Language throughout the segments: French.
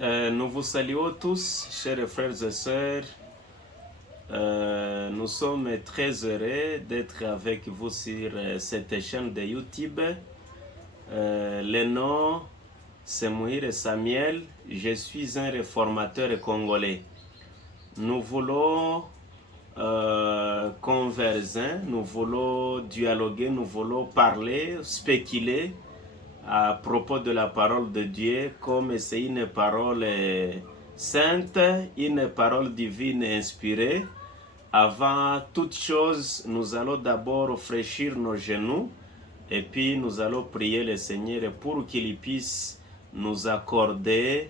Nous vous saluons tous, chers frères et sœurs. Nous sommes très heureux d'être avec vous sur cette chaîne de YouTube. Le nom, c'est Mouhire Samuel. Je suis un réformateur congolais. Nous voulons converser, nous voulons dialoguer, nous voulons parler, spéculer à propos de la parole de Dieu, comme c'est une parole sainte, une parole divine inspirée. Avant toute chose, nous allons d'abord fraîchir nos genoux et puis nous allons prier le Seigneur pour qu'il puisse nous accorder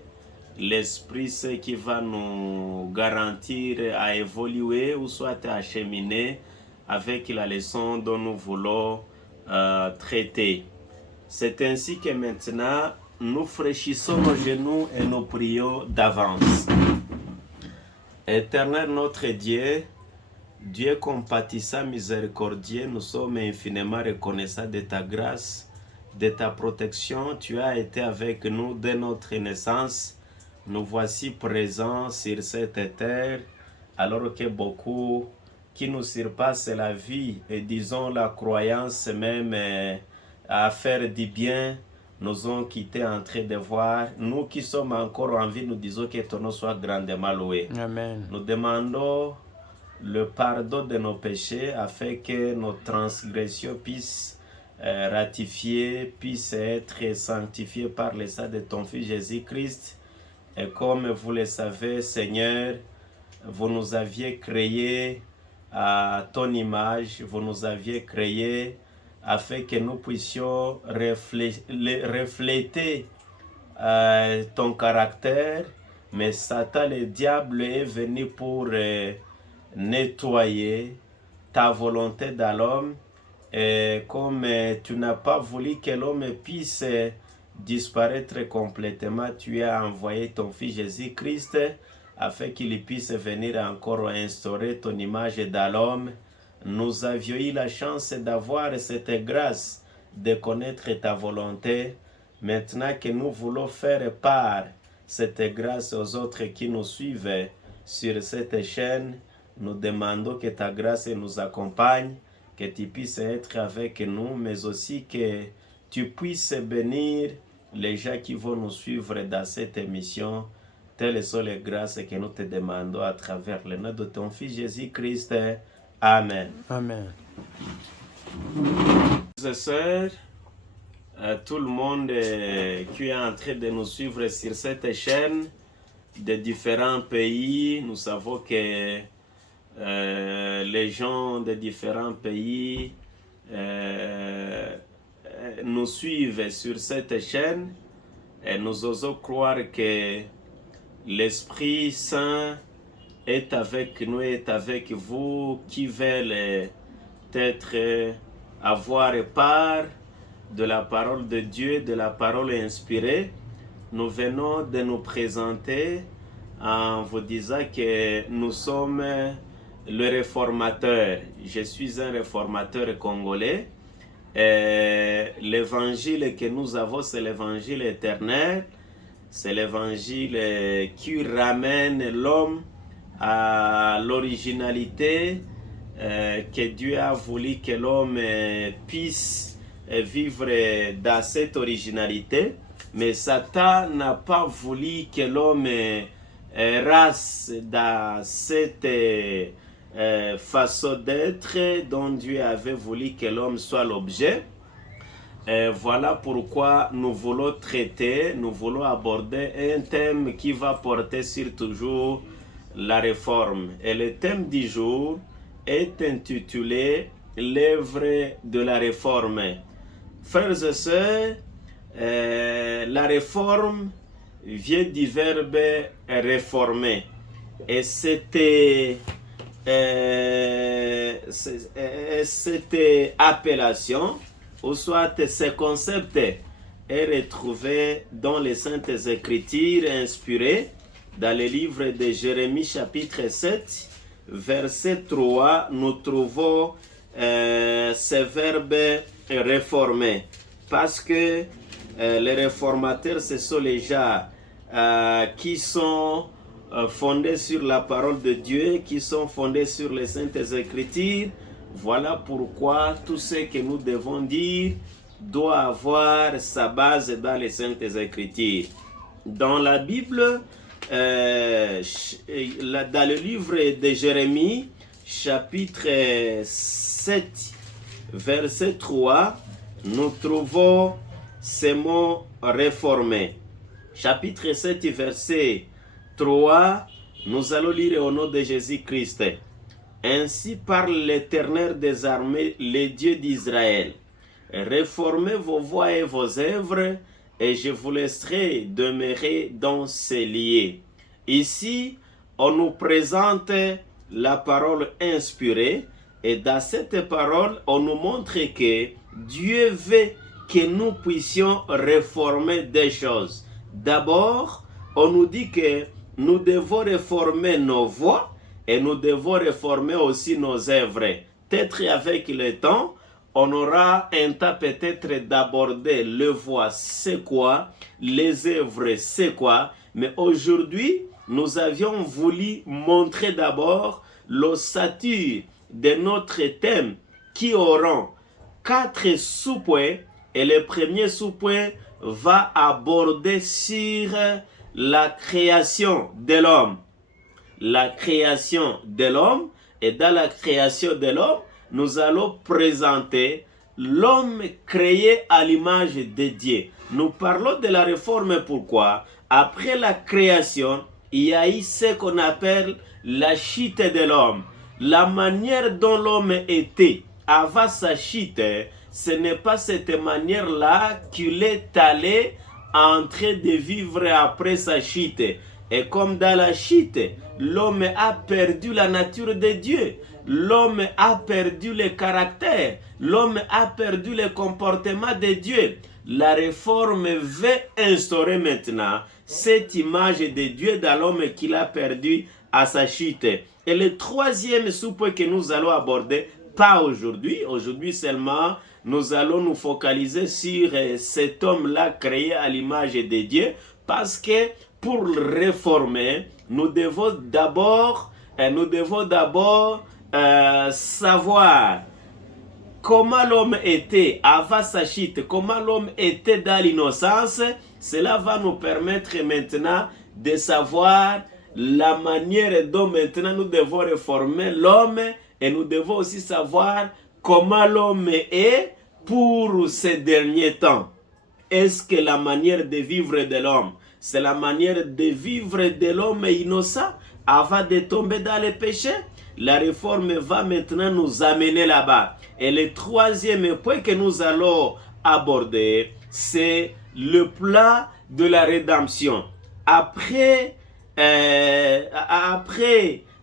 l'esprit qui va nous garantir à évoluer ou soit à cheminer avec la leçon dont nous voulons traiter. C'est ainsi que maintenant, nous fraîchissons nos genoux et nous prions d'avance. Éternel notre Dieu, Dieu compatissant, miséricordieux, nous sommes infiniment reconnaissants de ta grâce, de ta protection. Tu as été avec nous dès notre naissance. Nous voici présents sur cette terre, alors que beaucoup qui nous surpassent la vie et disons la croyance même à faire du bien, nous ont quittés en train de voir. Nous qui sommes encore en vie, nous disons que ton nom soit grandement loué. Amen. Nous demandons le pardon de nos péchés afin que nos transgressions puissent ratifier, puissent être sanctifiées par le sang de ton Fils Jésus-Christ. Et comme vous le savez, Seigneur, vous nous aviez créés à ton image, vous nous aviez créés afin que nous puissions refléter ton caractère, mais Satan, le diable, est venu pour nettoyer ta volonté dans l'homme. Et comme tu n'as pas voulu que l'homme puisse disparaître complètement, tu as envoyé ton Fils Jésus-Christ afin qu'il puisse venir encore instaurer ton image dans l'homme. Nous avions eu la chance d'avoir cette grâce de connaître ta volonté. Maintenant que nous voulons faire part cette grâce aux autres qui nous suivent sur cette chaîne, nous demandons que ta grâce nous accompagne, que tu puisses être avec nous, mais aussi que tu puisses bénir les gens qui vont nous suivre dans cette émission. Telles sont les grâces que nous te demandons à travers le nom de ton Fils Jésus-Christ. Amen. Amen. Frères et sœurs, tout le monde qui est en train de nous suivre sur cette chaîne de différents pays, nous savons que les gens de différents pays nous suivent sur cette chaîne et nous osons croire que l'Esprit Saint est avec nous, est avec vous qui veulent peut-être avoir part de la parole de Dieu, de la parole inspirée. Nous venons de nous présenter en vous disant que nous sommes le réformateur. Je suis un réformateur congolais. L'évangile que nous avons, c'est l'évangile éternel. C'est l'évangile qui ramène l'homme à l'originalité que Dieu a voulu que l'homme puisse vivre dans cette originalité. Mais Satan n'a pas voulu que l'homme reste dans cette façon d'être dont Dieu avait voulu que l'homme soit l'objet. Voilà pourquoi nous voulons traiter, nous voulons aborder un thème qui va porter sur toujours la réforme. Et le thème du jour est intitulé l'œuvre de la réforme. Frères et sœurs, la réforme vient du verbe réformer. Et cette appellation, ou soit ce concept, est retrouvé dans les Saintes Écritures inspirées dans le livre de Jérémie chapitre 7, verset 3, nous trouvons ce verbe réformer. Parce que les réformateurs, ce sont les gens qui sont fondés sur la parole de Dieu, qui sont fondés sur les Saintes Écritures. Voilà pourquoi tout ce que nous devons dire doit avoir sa base dans les Saintes Écritures. Dans la Bible, dans le livre de Jérémie, chapitre 7, verset 3, nous trouvons ces mots réformés. Chapitre 7, verset 3, nous allons lire au nom de Jésus-Christ. Ainsi parle l'Éternel des armées, le Dieu d'Israël. Réformez vos voies et vos œuvres, et je vous laisserai demeurer dans ces lieux. Ici, on nous présente la parole inspirée, et dans cette parole, on nous montre que Dieu veut que nous puissions réformer des choses. D'abord, on nous dit que nous devons réformer nos voies et nous devons réformer aussi nos œuvres. Peut-être avec le temps, on aura un temps peut-être d'aborder le voie, c'est quoi, les œuvres, c'est quoi. Mais aujourd'hui, nous avions voulu montrer d'abord l'ossature de notre thème qui auront 4 sous-points. Et le premier sous-point va aborder sur la création de l'homme. La création de l'homme. Et dans la création de l'homme, nous allons présenter l'homme créé à l'image de Dieu. Nous parlons de la réforme, pourquoi? Après la création, il y a eu ce qu'on appelle la chute de l'homme. La manière dont l'homme était avant sa chute, ce n'est pas cette manière-là qu'il est allé en train de vivre après sa chute. Et comme dans la chute, l'homme a perdu la nature de Dieu. L'homme a perdu le caractère. L'homme a perdu le comportement de Dieu. La réforme veut instaurer maintenant cette image de Dieu dans l'homme qu'il a perdu à sa chute. Et le troisième sous-point que nous allons aborder, pas aujourd'hui, aujourd'hui seulement, nous allons nous focaliser sur cet homme-là créé à l'image de Dieu, parce que pour le réformer, nous devons d'abord savoir comment l'homme était avant sa chute, comment l'homme était dans l'innocence. Cela va nous permettre maintenant de savoir la manière dont maintenant nous devons réformer l'homme, et nous devons aussi savoir comment l'homme est pour ces derniers temps. Est-ce que la manière de vivre de l'homme, c'est la manière de vivre de l'homme innocent avant de tomber dans le péché? La réforme va maintenant nous amener là-bas. Et le troisième point que nous allons aborder, c'est le plan de la rédemption. Après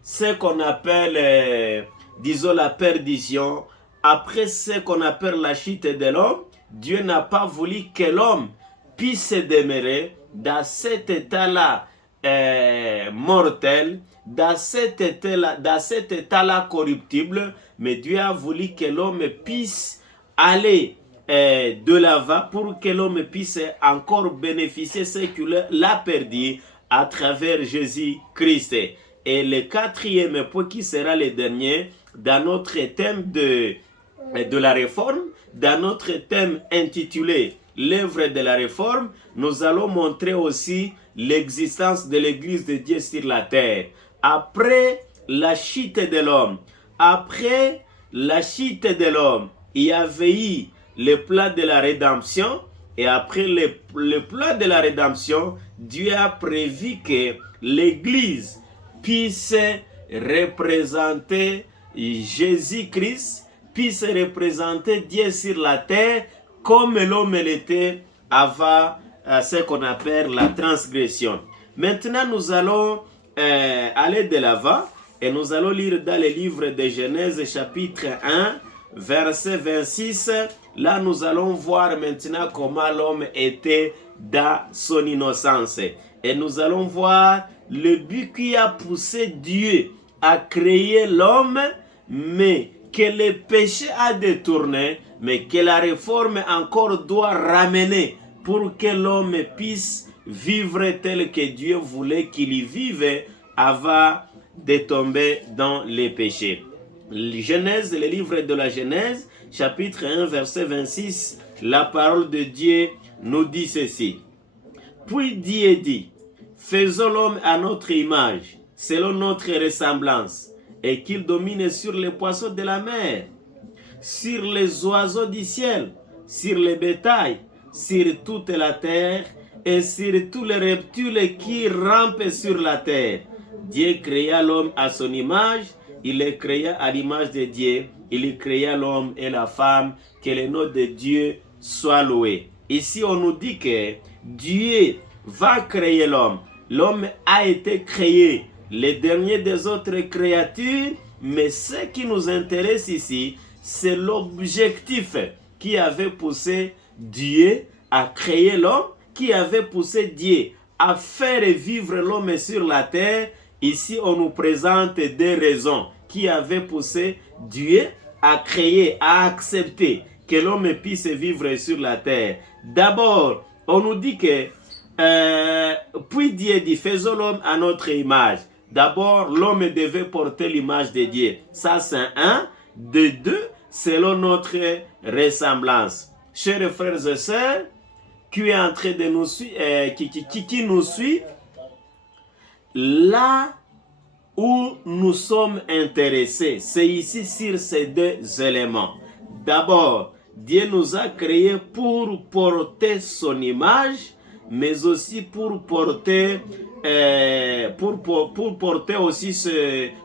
ce qu'on appelle, disons, la perdition, après ce qu'on appelle la chute de l'homme, Dieu n'a pas voulu que l'homme puisse demeurer dans cet état-là mortel, dans cet état-là corruptible, mais Dieu a voulu que l'homme puisse aller de l'avant pour que l'homme puisse encore bénéficier de ce qu'il a perdu à travers Jésus-Christ. Et le quatrième point qui sera le dernier dans notre thème de la réforme, dans notre thème intitulé l'œuvre de la réforme, nous allons montrer aussi l'existence de l'Église de Dieu sur la terre. Après la chute de l'homme, il y avait eu le plan de la rédemption, et après le plan de la rédemption, Dieu a prévu que l'Église puisse représenter Jésus-Christ, puisse représenter Dieu sur la terre comme l'homme l'était avant ce qu'on appelle la transgression. Maintenant, nous allons aller de l'avant et nous allons lire dans le livre de Genèse chapitre 1, verset 26. Là, nous allons voir maintenant comment l'homme était dans son innocence. Et nous allons voir le but qui a poussé Dieu à créer l'homme, mais que le péché a détourné, mais que la réforme encore doit ramener pour que l'homme puisse vivre tel que Dieu voulait qu'il y vive avant de tomber dans les péchés. Genèse, le livre de la Genèse, chapitre 1, verset 26, la parole de Dieu nous dit ceci. Puis Dieu dit, faisons l'homme à notre image, selon notre ressemblance, et qu'il domine sur les poissons de la mer, sur les oiseaux du ciel, sur les bétails, sur toute la terre, et sur tous les reptiles qui rampent sur la terre. Dieu créa l'homme à son image, il les créa à l'image de Dieu, il créa l'homme et la femme, que le nom de Dieu soit loué. Ici, on nous dit que Dieu va créer l'homme. L'homme a été créé, le dernier des autres créatures, mais ce qui nous intéresse ici, c'est l'objectif qui avait poussé Dieu à créer l'homme, qui avait poussé Dieu à faire vivre l'homme sur la terre. Ici, on nous présente des raisons qui avaient poussé Dieu à créer, à accepter que l'homme puisse vivre sur la terre. D'abord, on nous dit que, puis Dieu dit, faisons l'homme à notre image. D'abord, l'homme devait porter l'image de Dieu. Ça, c'est un. De deux, selon notre ressemblance. Chers frères et sœurs, qui est en train de nous suivre, qui nous suit, là où nous sommes intéressés, c'est ici sur ces deux éléments. D'abord, Dieu nous a créés pour porter son image, mais aussi pour porter, pour porter aussi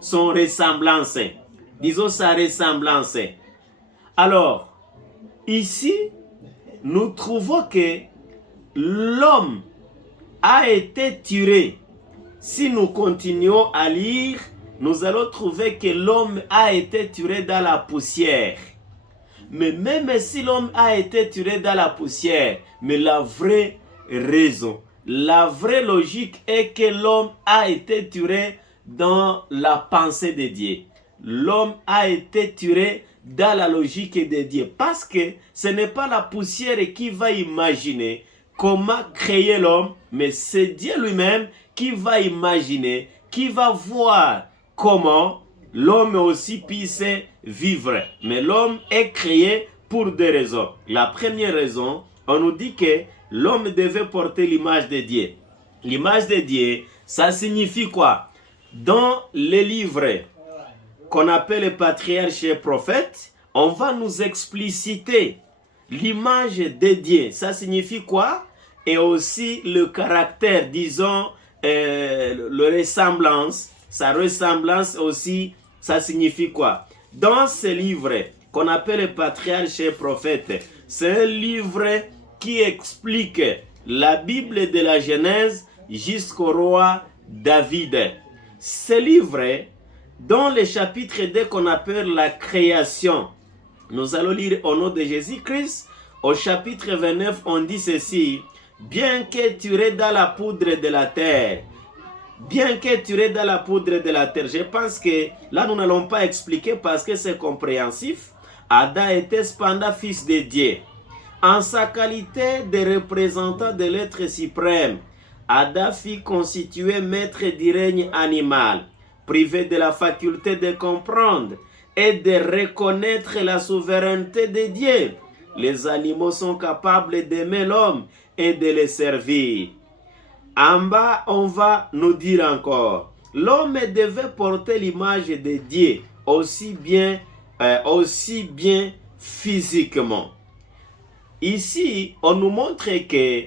son ressemblance. Disons sa ressemblance. Alors, ici, nous trouvons que l'homme a été tiré. Si nous continuons à lire, nous allons trouver que l'homme a été tiré dans la poussière. Mais même si l'homme a été tiré dans la poussière, mais la vraie raison, la vraie logique est que l'homme a été tiré dans la pensée de Dieu. L'homme a été tiré dans la logique de Dieu. Parce que ce n'est pas la poussière qui va imaginer comment créer l'homme, mais c'est Dieu lui-même qui va imaginer, qui va voir comment l'homme aussi puisse vivre. Mais l'homme est créé pour deux raisons. La première raison, on nous dit que l'homme devait porter l'image de Dieu. L'image de Dieu, ça signifie quoi? Dans les livres qu'on appelle les patriarches et prophètes, on va nous expliciter l'image de Dieu. Ça signifie quoi? Et aussi le caractère, disons, le ressemblance. Sa ressemblance aussi, ça signifie quoi? Dans ce livre qu'on appelle les patriarches et prophètes, c'est un livre qui explique la Bible de la Genèse jusqu'au roi David. Ce livre, dans le chapitre 2 qu'on appelle la création, nous allons lire au nom de Jésus-Christ. Au chapitre 29, on dit ceci. Bien que tu es dans la poudre de la terre, bien que tu es dans la poudre de la terre. Je pense que là, nous n'allons pas expliquer parce que c'est compréhensif. Adam était cependant fils de Dieu. En sa qualité de représentant de l'être suprême, Adam fut constitué maître du règne animal, privé de la faculté de comprendre et de reconnaître la souveraineté de Dieu. Les animaux sont capables d'aimer l'homme et de le servir. En bas, on va nous dire encore, l'homme devait porter l'image de Dieu aussi bien physiquement. Ici, on nous montre que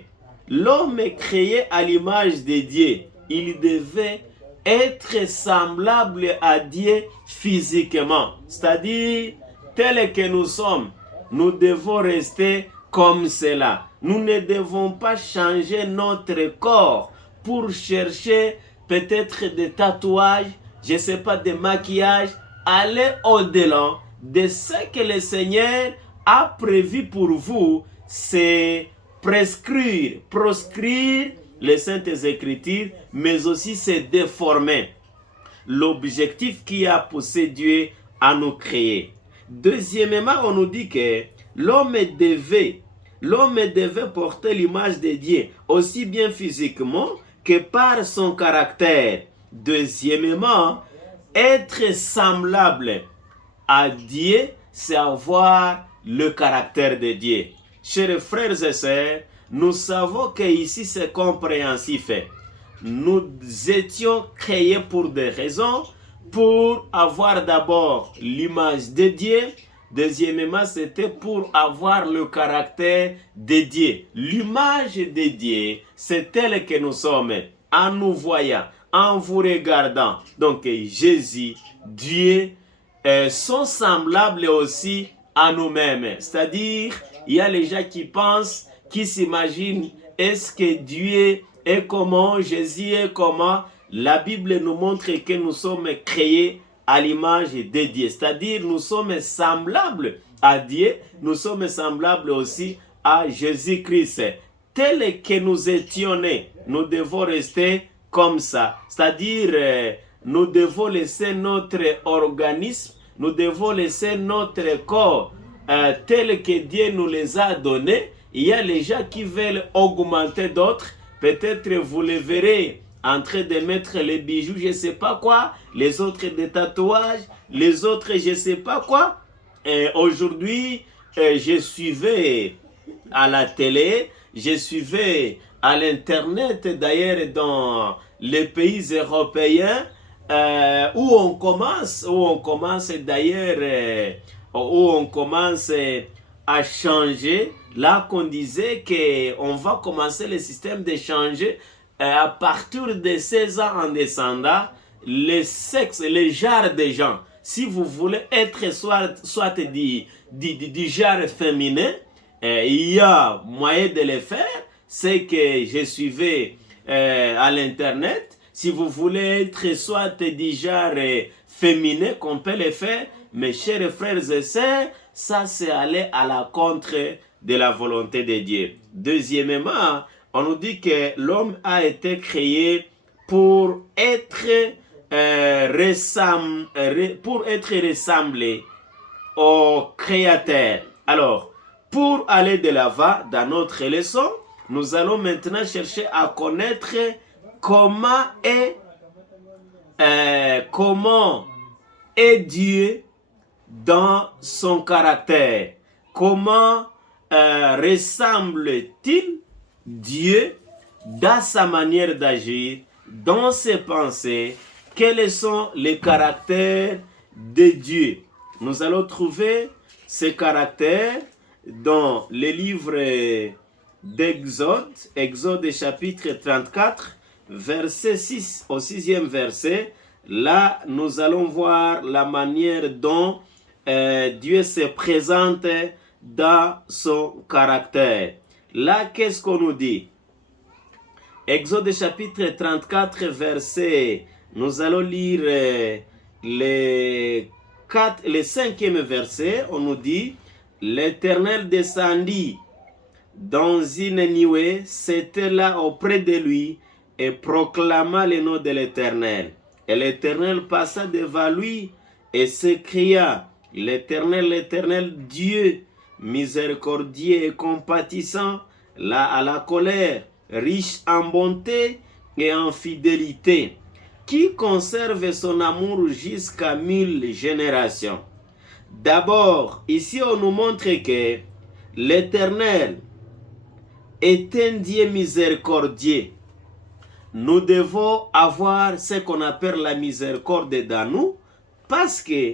l'homme est créé à l'image de Dieu. Il devait être semblable à Dieu physiquement. C'est-à-dire, tel que nous sommes, nous devons rester comme cela. Nous ne devons pas changer notre corps pour chercher peut-être des tatouages, je ne sais pas, des maquillages. Aller au-delà de ce que le Seigneur a prévu pour vous, c'est proscrire les Saintes Écritures, mais aussi se déformer. L'objectif qui a poussé Dieu à nous créer. Deuxièmement, on nous dit que l'homme l'homme devait porter l'image de Dieu, aussi bien physiquement que par son caractère. Deuxièmement, être semblable à Dieu, c'est avoir le caractère de Dieu. Chers frères et sœurs, nous savons que ici c'est compréhensif. Nous étions créés pour des raisons, pour avoir d'abord l'image de Dieu. Deuxièmement, c'était pour avoir le caractère de Dieu. L'image de Dieu, c'est telle que nous sommes, en nous voyant, en vous regardant. Donc Jésus, Dieu, sont semblables aussi à nous-mêmes. C'est-à-dire, il y a les gens qui pensent, qui s'imaginent, est-ce que Dieu est comment, Jésus est comment? La Bible nous montre que nous sommes créés à l'image de Dieu. C'est-à-dire, nous sommes semblables à Dieu, nous sommes semblables aussi à Jésus-Christ. Tel que nous étions nés, nous devons rester comme ça. C'est-à-dire, nous devons laisser notre organisme, nous devons laisser notre corps tel que Dieu nous les a donnés. Il y a les gens qui veulent augmenter d'autres. Peut-être vous les verrez en train de mettre les bijoux, je ne sais pas quoi, les autres des tatouages, les autres je ne sais pas quoi. Aujourd'hui, je suivais à la télé, je suivais à l'internet, d'ailleurs dans les pays européens, où on commence d'ailleurs, où on commence à changer. Là qu'on disait qu'on va commencer le système de changer à partir de 16 ans en descendant, les sexes, les genres de gens. Si vous voulez être soit du genre féminin, il y a moyen de le faire. C'est que je suivais à l'internet. Si vous voulez être soit du genre féminin, qu'on peut le faire. Mes chers frères et sœurs, ça c'est aller à la contre de la volonté de Dieu. Deuxièmement, on nous dit que l'homme a été créé pour être ressemblé au Créateur. Alors, pour aller de l'avant dans notre leçon, nous allons maintenant chercher à connaître comment est Dieu dans son caractère. Comment ressemble-t-il Dieu dans sa manière d'agir, dans ses pensées? Quels sont les caractères de Dieu? Nous allons trouver ces caractères dans le livre d'Exode, Exode chapitre 34, verset 6 au 6e verset. Là, nous allons voir la manière dont Dieu se présente dans son caractère. Là, qu'est-ce qu'on nous dit? Exode chapitre 34, verset, nous allons lire le 5e verset. On nous dit, l'Éternel descendit dans une nuée, c'était là auprès de lui, et proclama le nom de l'Éternel. Et l'Éternel passa devant lui et s'écria, l'Éternel, l'Éternel Dieu, miséricordieux et compatissant, là à la colère, riche en bonté et en fidélité, qui conserve son amour jusqu'à 1000 générations. D'abord, ici on nous montre que l'Éternel est un Dieu miséricordieux. Nous devons avoir ce qu'on appelle la miséricorde dans nous, parce que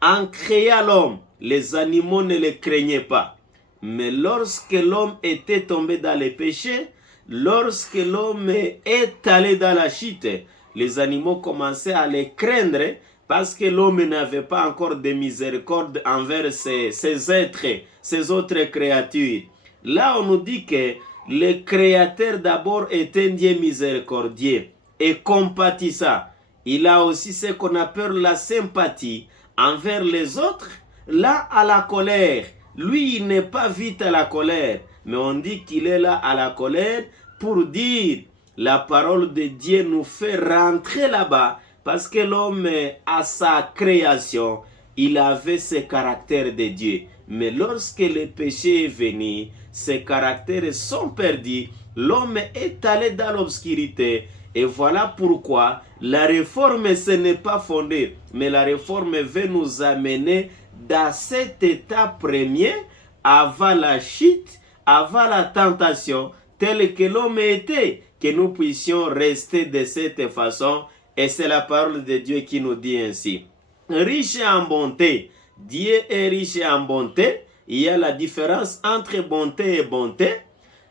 en créant l'homme, les animaux ne le craignaient pas. Mais lorsque l'homme était tombé dans le péché, lorsque l'homme est allé dans la chute, les animaux commençaient à les craindre parce que l'homme n'avait pas encore de miséricorde envers ses êtres, ses autres créatures. Là, on nous dit que le Créateur d'abord est un Dieu miséricordieux et compatissant. Il a aussi ce qu'on appelle la sympathie envers les autres. Là, à la colère, lui, il n'est pas vite à la colère, mais on dit qu'il est là à la colère pour dire la parole de Dieu nous fait rentrer là-bas parce que l'homme, à sa création, il avait ce caractère de Dieu. Mais lorsque le péché est venu, ses caractères sont perdus. L'homme est allé dans l'obscurité. Et voilà pourquoi la réforme, ce n'est pas fondé. Mais la réforme veut nous amener dans cet état premier, avant la chute, avant la tentation, tel que l'homme était, que nous puissions rester de cette façon. Et c'est la parole de Dieu qui nous dit ainsi. Riche en bonté. Dieu est riche en bonté. Il y a la différence entre bonté et bonté.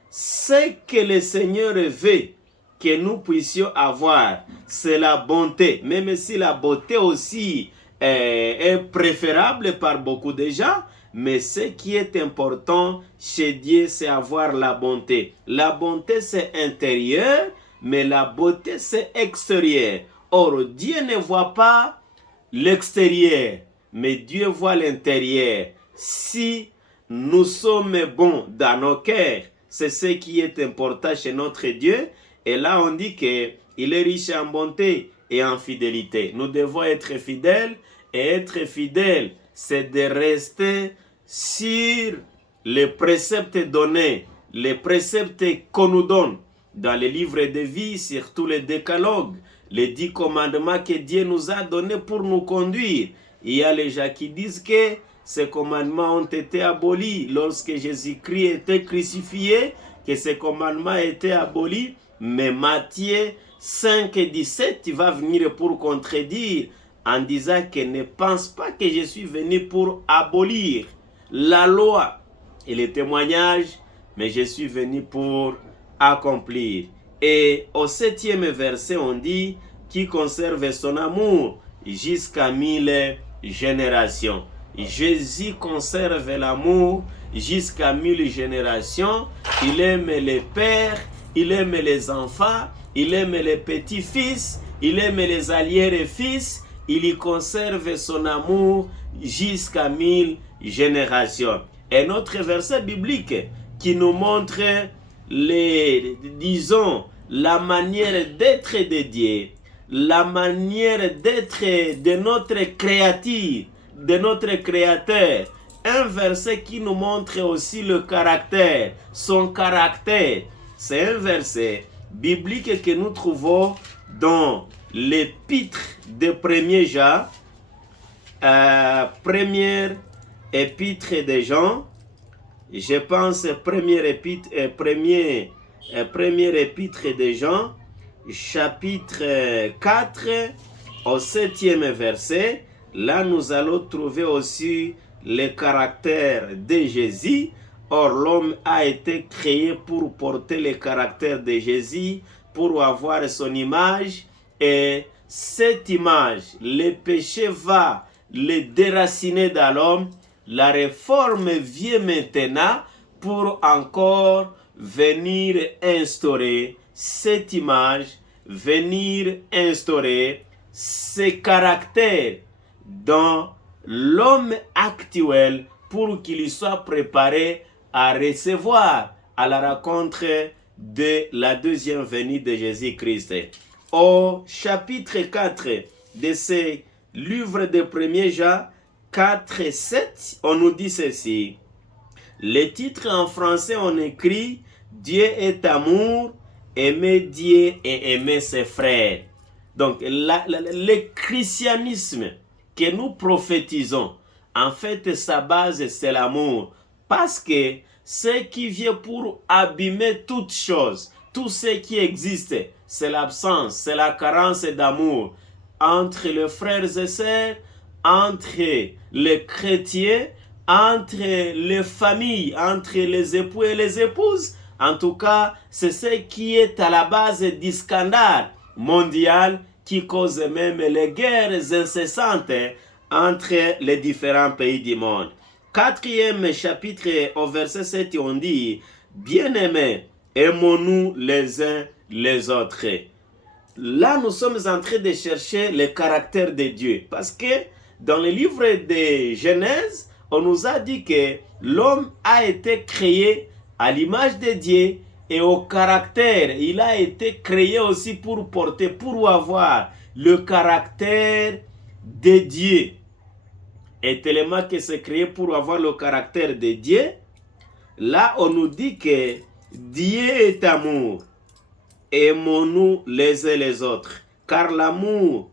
Ce que le Seigneur veut que nous puissions avoir, c'est la bonté. Même si la beauté aussi est préférable par beaucoup de gens, mais ce qui est important chez Dieu, c'est avoir la bonté. La bonté, c'est intérieur, mais la beauté, c'est extérieur. Or, Dieu ne voit pas l'extérieur, mais Dieu voit l'intérieur. Si nous sommes bons dans nos cœurs, c'est ce qui est important chez notre Dieu. Et là, on dit qu'il est riche en bonté et en fidélité. Nous devons être fidèles. Et être fidèle, c'est de rester sur les préceptes donnés, les préceptes qu'on nous donne dans les livres de vie, surtout les décalogues, les 10 commandements que Dieu nous a donnés pour nous conduire. Il y a les gens qui disent que ces commandements ont été abolis lorsque Jésus-Christ était crucifié, que ces commandements étaient abolis. Mais Matthieu 5 et 17 va venir pour contredire en disant qu'il ne pense pas que je suis venu pour abolir la loi et les témoignages, mais je suis venu pour accomplir. Et au 7e verset, on dit qui conserve son amour jusqu'à 1000 générations. Jésus conserve l'amour jusqu'à 1000 générations. Il aime les pères, il aime les enfants, il aime les petits-fils, il aime les arrière-fils. Il y conserve son amour jusqu'à 1000 générations. Un autre verset biblique qui nous montre la manière d'être de Dieu, la manière d'être de notre créateur, de notre créateur. Un verset qui nous montre aussi le caractère, son caractère. C'est un verset biblique que nous trouvons dans l'épître de 1er Jean, première épître de Jean, je pense première épître de Jean, chapitre 4, au 7e verset. Là, nous allons trouver aussi le caractère de Jésus. Or, l'homme a été créé pour porter le caractère de Jésus, pour avoir son image. Et cette image, le péché va le déraciner dans l'homme. La réforme vient maintenant pour encore venir instaurer cette image, venir instaurer ce caractère dans l'homme actuel pour qu'il soit préparé à recevoir à la rencontre de la deuxième venue de Jésus-Christ. Au chapitre 4 de ce livre de 1er Jean 4 et 7, on nous dit ceci. Le titre en français, on écrit « Dieu est amour, aimer Dieu et aimer ses frères ». Donc, le christianisme que nous prophétisons, en fait, sa base, c'est l'amour. Parce que ce qui vient pour abîmer toutes choses, tout ce qui existe, c'est l'absence, c'est la carence d'amour entre les frères et sœurs, entre les chrétiens, entre les familles, entre les époux et les épouses. En tout cas, c'est ce qui est à la base du scandale mondial qui cause même les guerres incessantes entre les différents pays du monde. 4e chapitre au verset 7, on dit « Bien-aimés, aimons-nous les uns les autres ». Là, nous sommes en train de chercher le caractère de Dieu. Parce que dans le livre de Genèse, on nous a dit que l'homme a été créé à l'image de Dieu et au caractère. Il a été créé aussi pour porter, pour avoir le caractère de Dieu. et tellement que c'est créé pour avoir le caractère de Dieu, là on nous dit que Dieu est amour. Aimons-nous les uns les autres, car l'amour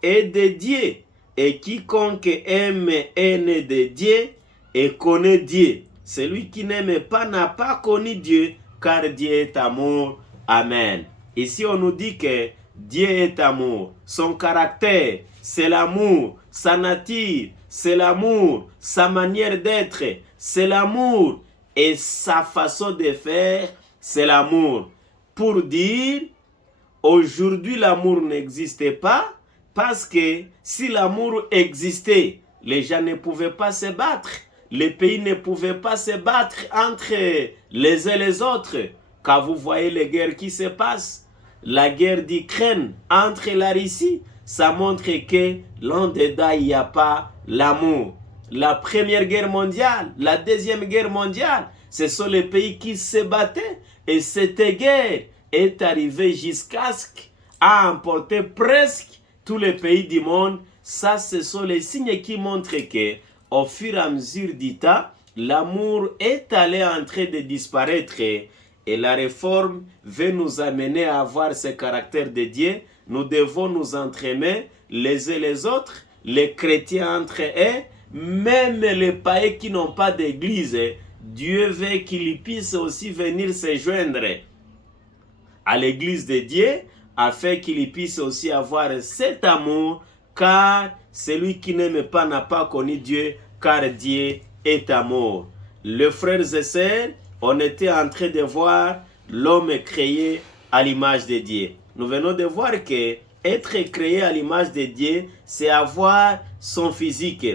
est de Dieu, et quiconque aime est né de Dieu et connaît Dieu. Celui qui n'aime pas n'a pas connu Dieu, car Dieu est amour. Amen. Ici on nous dit que Dieu est amour. Son caractère, c'est l'amour. Sa nature, c'est l'amour. Sa manière d'être, c'est l'amour. Et sa façon de faire, c'est l'amour. Pour dire, aujourd'hui l'amour n'existait pas, parce que si l'amour existait, les gens ne pouvaient pas se battre. Les pays ne pouvaient pas se battre entre les uns et les autres. Quand vous voyez les guerres qui se passent, la guerre d'Ukraine entre la Russie, ça montre que là-dedans, il n'y a pas l'amour. La Première Guerre mondiale, la Deuxième Guerre mondiale, ce sont les pays qui se battaient. Et cette guerre est arrivée jusqu'à ce qu'à emporter presque tous les pays du monde. Ça, ce sont les signes qui montrent que, au fur et à mesure du temps, l'amour est allé en train de disparaître. Et la réforme veut nous amener à avoir ce caractère de Dieu. Nous devons nous entraimer les uns les autres, les chrétiens entre eux, même les païens qui n'ont pas d'église. Dieu veut qu'ils puissent aussi venir se joindre à l'église de Dieu, afin qu'ils puissent aussi avoir cet amour, car celui qui n'aime pas n'a pas connu Dieu, car Dieu est amour. Les frères et sœurs, on était en train de voir l'homme créé à l'image de Dieu. Nous venons de voir que être créé à l'image de Dieu, c'est avoir son physique.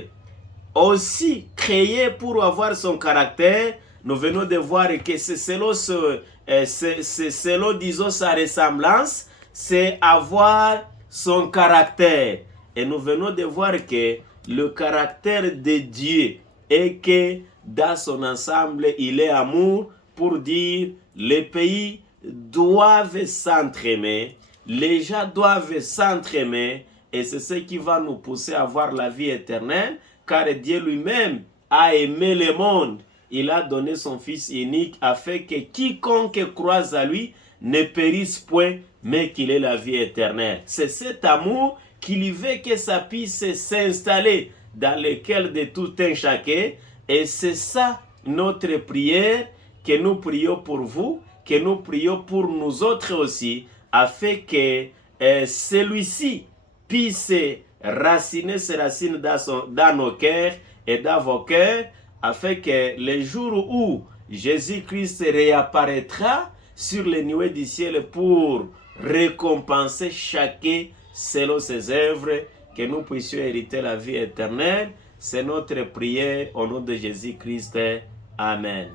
Aussi créé pour avoir son caractère, nous venons de voir que c'est selon, selon disons, sa ressemblance, c'est avoir son caractère. Et nous venons de voir que le caractère de Dieu est que dans son ensemble, il est amour, pour dire les pays doivent s'entraimer, les gens doivent s'entraimer, et c'est ce qui va nous pousser à avoir la vie éternelle, car Dieu lui-même a aimé le monde. Il a donné son Fils unique afin que quiconque croise à lui ne périsse point, mais qu'il ait la vie éternelle. C'est cet amour qui lui veut que ça puisse s'installer dans le cœur de tout un chacun. Et c'est ça notre prière, que nous prions pour vous, que nous prions pour nous autres aussi, afin que celui-ci puisse raciner ses racines dans nos cœurs et dans vos cœurs, afin que le jour où Jésus-Christ réapparaîtra sur les nuées du ciel pour récompenser chacun selon ses œuvres, que nous puissions hériter la vie éternelle. C'est notre prière au nom de Jésus-Christ. Amen.